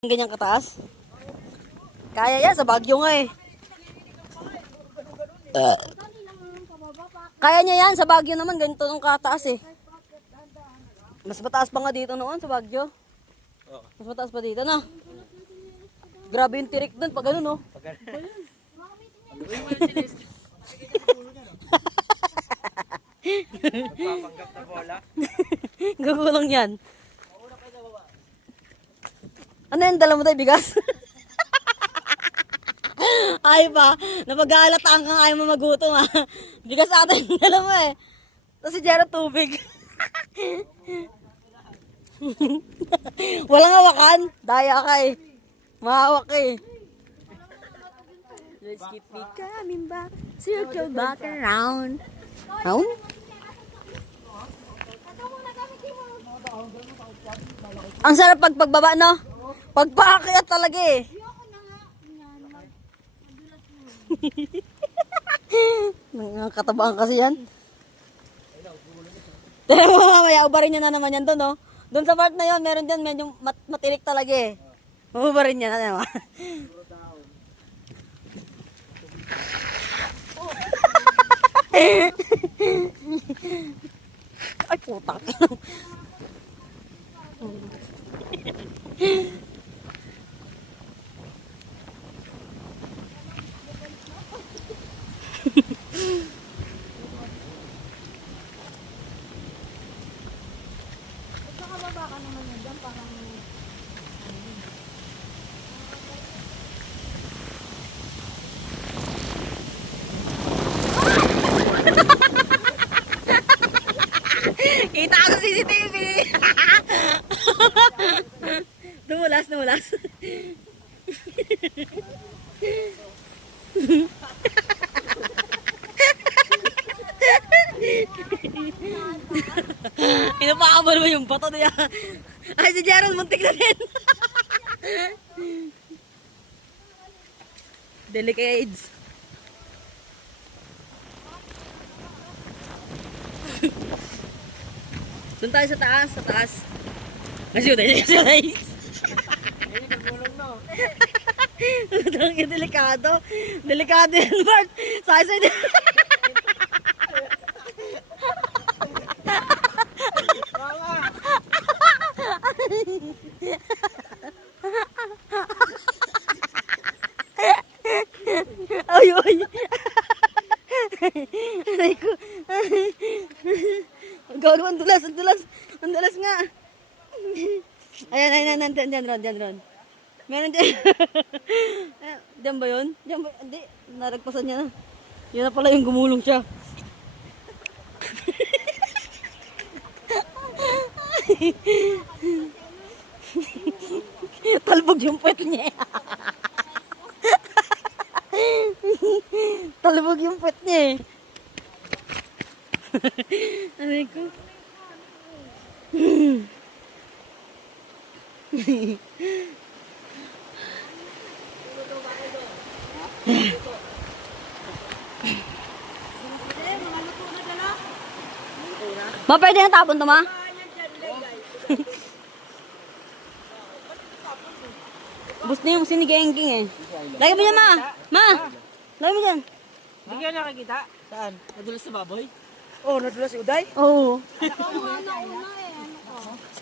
Ganyan kataas? Kaya yan, sa Baguio nga eh. Kaya niya yan, sa Baguio naman, ganito nung kataas eh. Mas mataas pa nga dito noon sa Baguio. Mas mataas pa dito na. Grabe yung tirik doon, pag ano no. Magpapanggap na bola. Gagulong yan. Ano yan, dala mo tayo, bigas? Ay pa, napag-aalataan kang ayaw mo magutom ha. Bigas ata yung dala mo eh. Tapos si Jero tubig. Walang hawakan. Daya ka eh. Mahawak ka eh. Let's keep me coming back. Circle back around. Round? Ang sarap pagbaba no? Pagpaakyat talaga eh. Nangakatabaan kasi yan. Pero mamaya ubarin niya na naman yan doon no? Doon sa part na yon meron dyan medyo matirik talaga eh. Ubarin niya na naman. Ay putak. Kita ko sa CCTV. Dumulas. Pinapakabal mo yung bato niya. Ay, si Jaron, muntik na din. Delicades. Doon tayo sa taas. Kasi yun, guys. Ayun, nagulong no. Delikado. Delikado yan, Bart. Sa'yo. Ay. Aray ko. Gago, ang dulas nga. Ayan, dyan, Ron. Meron dyan. Dyan ba yun? Hindi, naragpasan niya na. Yun na pala yung gumulong siya. Talbog yung puwet niya. Talbog yung puwet niya eh. Aray ko. Ma, pwede na tapon to, ma? Bus na yung sinigengking eh. Lagi mo dyan, ma! Ma! Lagi mo dyan. Hindi ka nakakita? Saan? Nadulas sa baboy? Oh, nadulas si Uday? Oo.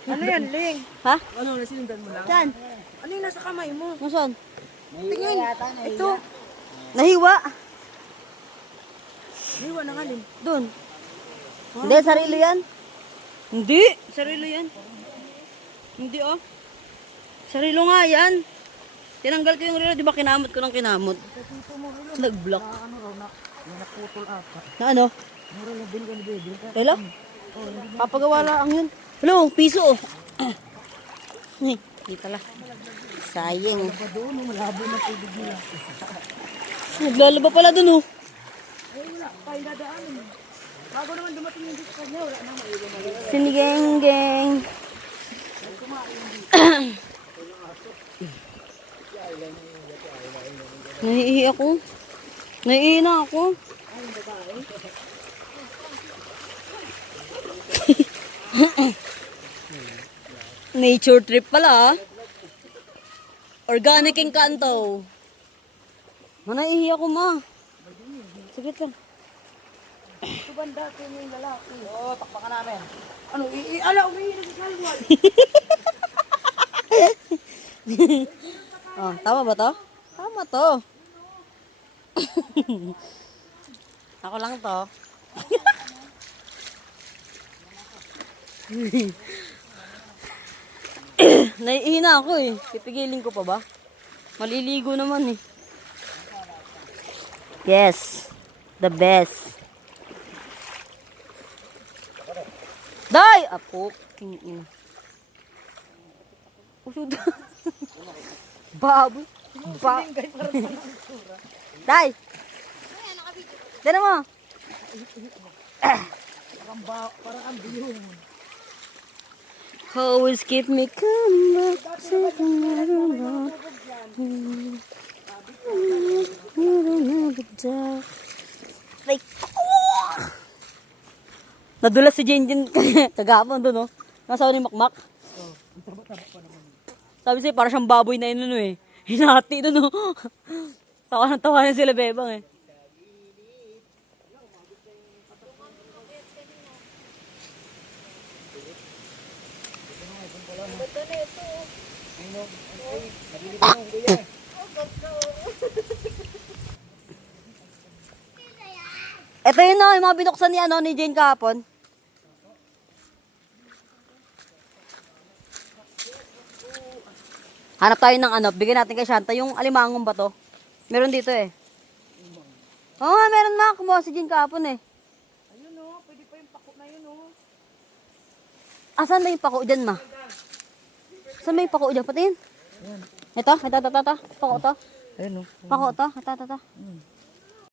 Ano yan, Ling? Ha? Ano, nasinundan mo lang? Saan? Ano yung nasa kamay mo? Nasaan? Tingin, ito. Nahiwa. Liwa na nga, Ling. Doon. Hindi, sarilo yan. Hindi, sarilo yan. Hindi oh. Sarilo nga yan. Tinanggal ko yung relo, di ba kinamot ko ng kinamot? Nag-block. Naputol ata. Na ano? Mura na din ka ni Bebe. Hello? Papagawa lang yun. Hello, piso oh. Di pala. Sayang. Doon, malabo na tubig nila. Naglalaba pala dun oh. Ay, wala. Kaya dadaanin. Bago naman dumating yung dito kanya, wala nang maiwan na rin. Sinigeng-geng. Naiihi ako. Naiihi na ako. Nature trip pala ah. Organic Encanto. Manaihi ako, ma. Sige lang. Ito banda, ito yung lalaki. Oo, takpakan namin. Ano, umiinom sa salwal. Oh, tama ba to? Tama to. Ako lang to. Naiihi na ako eh. Pipigilin ko pa ba? Maliligo naman eh. Yes. The best. Day! Apo. King. Usod. Baboy. Day! Dala mo. Parang ang biyong. Always keep me coming back to the middle. You don't never die. Like, nadulas si Jinjin kagapon doon, no? Nasa ni Makmak. Sabi siya, para siyang baboy na yun, no, eh. Hinati doon, no? Tawa na sila, bebang, eh. Ito yun, no, yung mga binuksan ni Jane kahapon. Hanap tayo ng bigyan natin kay Shanta yung alimangong ba to? Meron dito eh. Oo nga, meron na. Kumuha si Jane kahapon eh. Ayun o, pwede pa yung pako na yun o. Asan ba yung pako dyan, ma? Saan ba yung pako dyan? Patingin. Ito? Ito. Pako to? Ayun o. Pako to? Ito.